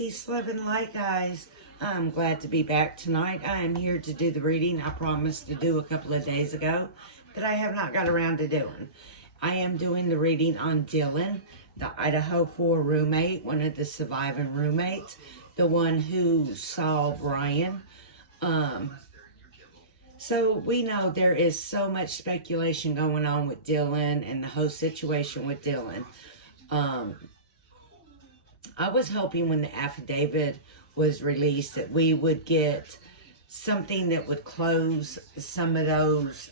Peace, love, and light, guys. I'm glad to be back tonight. I am here to do the reading I promised to do a couple of days ago that I have not got around to doing. I am doing the reading on Dylan, the Idaho 4 roommate, one of the surviving roommates, the one who saw Brian. So we know there is so much speculation going on with Dylan and the whole situation with Dylan. I was hoping when the affidavit was released that we would get something that would close some of those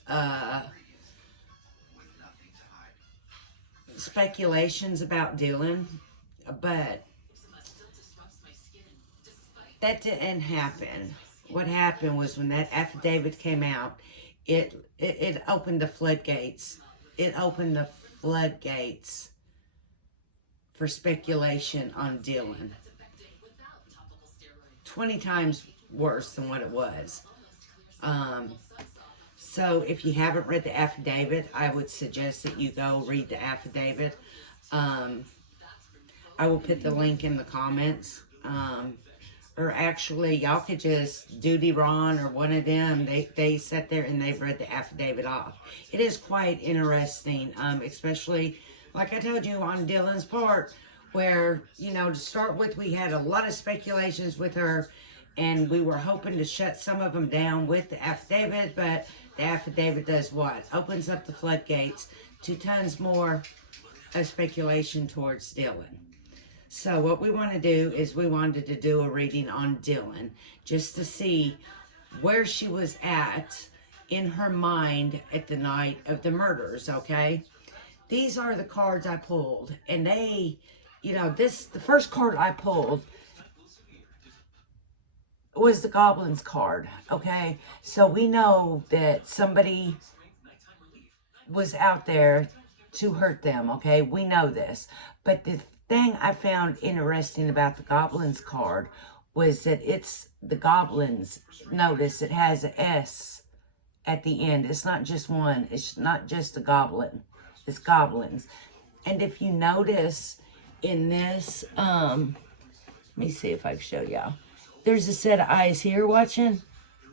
speculations about Dylan, but that didn't happen. What happened was when that affidavit came out, it opened the floodgates. It opened the floodgates for speculation on Dylan. 20 times worse than what it was. So if you haven't read the affidavit, I would suggest that you go read the affidavit. I will put the link in the comments. Or actually, y'all could just Duty Ron or one of them. They sat there and they've read the affidavit off. It is quite interesting, especially like I told you on Dylan's part, where, you know, to start with, we had a lot of speculations with her, and we were hoping to shut some of them down with the affidavit, but the affidavit does what? Opens up the floodgates to tons more of speculation towards Dylan. So what we want to do is we wanted to do a reading on Dylan just to see where she was at in her mind at the night of the murders, okay? These are the cards I pulled, and they, you know, the first card I pulled was the Goblin's card, okay? So we know that somebody was out there to hurt them, okay? We know this. But the thing I found interesting about the Goblin's card was that it's the Goblins. Notice it has an S at the end. It's not just one. It's not just a goblin. It's goblins. And if you notice in this, let me see if I can show y'all. There's a set of eyes here watching,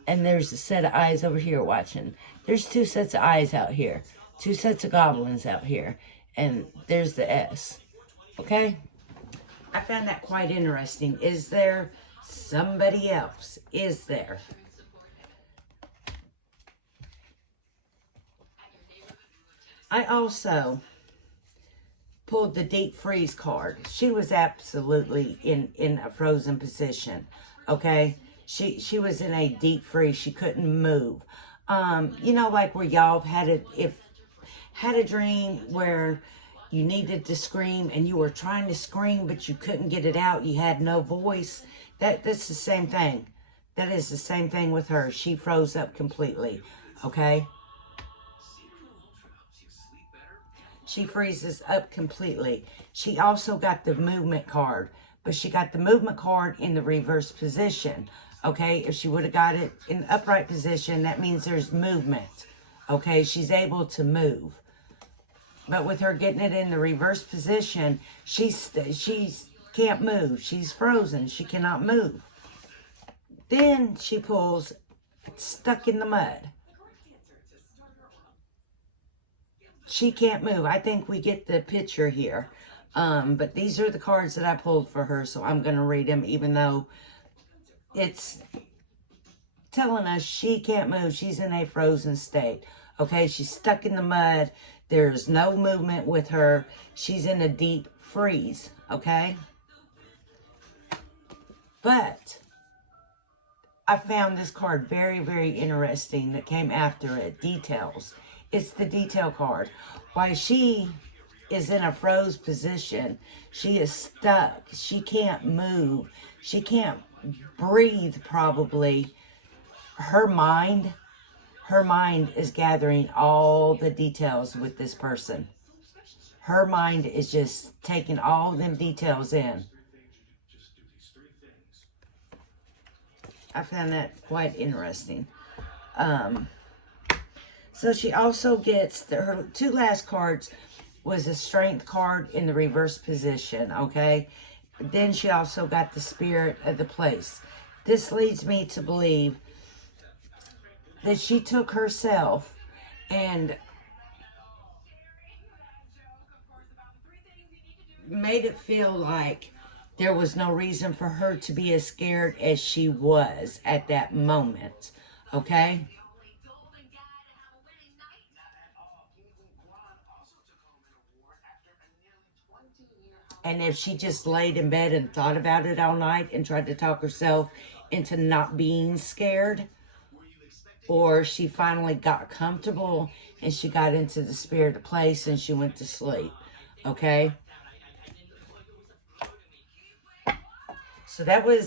and there's a set of eyes over here watching. There's two sets of eyes out here. Two sets of goblins out here. And there's the S. Okay? I found that quite interesting. Is there somebody else? Is there? I also pulled the deep freeze card. She was absolutely in a frozen position, okay? She was in a deep freeze. She couldn't move. You know, like where y'all had a dream where you needed to scream and you were trying to scream but you couldn't get it out. You had no voice. That's the same thing. That is the same thing with her. She froze up completely, okay? She freezes up completely. She also got the movement card, but she got the movement card in the reverse position, okay? If she would have got it in the upright position, that means there's movement, okay? She's able to move. But with her getting it in the reverse position, she can't move. She's frozen. She cannot move. Then she pulls stuck in the mud. She can't move. I think we get the picture here. But these are the cards that I pulled for her, so I'm going to read them, even though it's telling us she can't move. She's in a frozen state. Okay, she's stuck in the mud. There's no movement with her. She's in a deep freeze, okay? But I found this card very, very interesting that came after it. Details. It's the detail card. While she is in a froze position, she is stuck. She can't move. She can't breathe, probably. Her mind is gathering all the details with this person. Her mind is just taking all them details in. I found that quite interesting. So she also gets, her two last cards was a strength card in the reverse position, okay? then she also got the spirit of the place. This leads me to believe that she took herself and made it feel like there was no reason for her to be as scared as she was at that moment. Okay? And if she just laid in bed and thought about it all night and tried to talk herself into not being scared, or she finally got comfortable and she got into the spirit of place and she went to sleep. Okay? So that was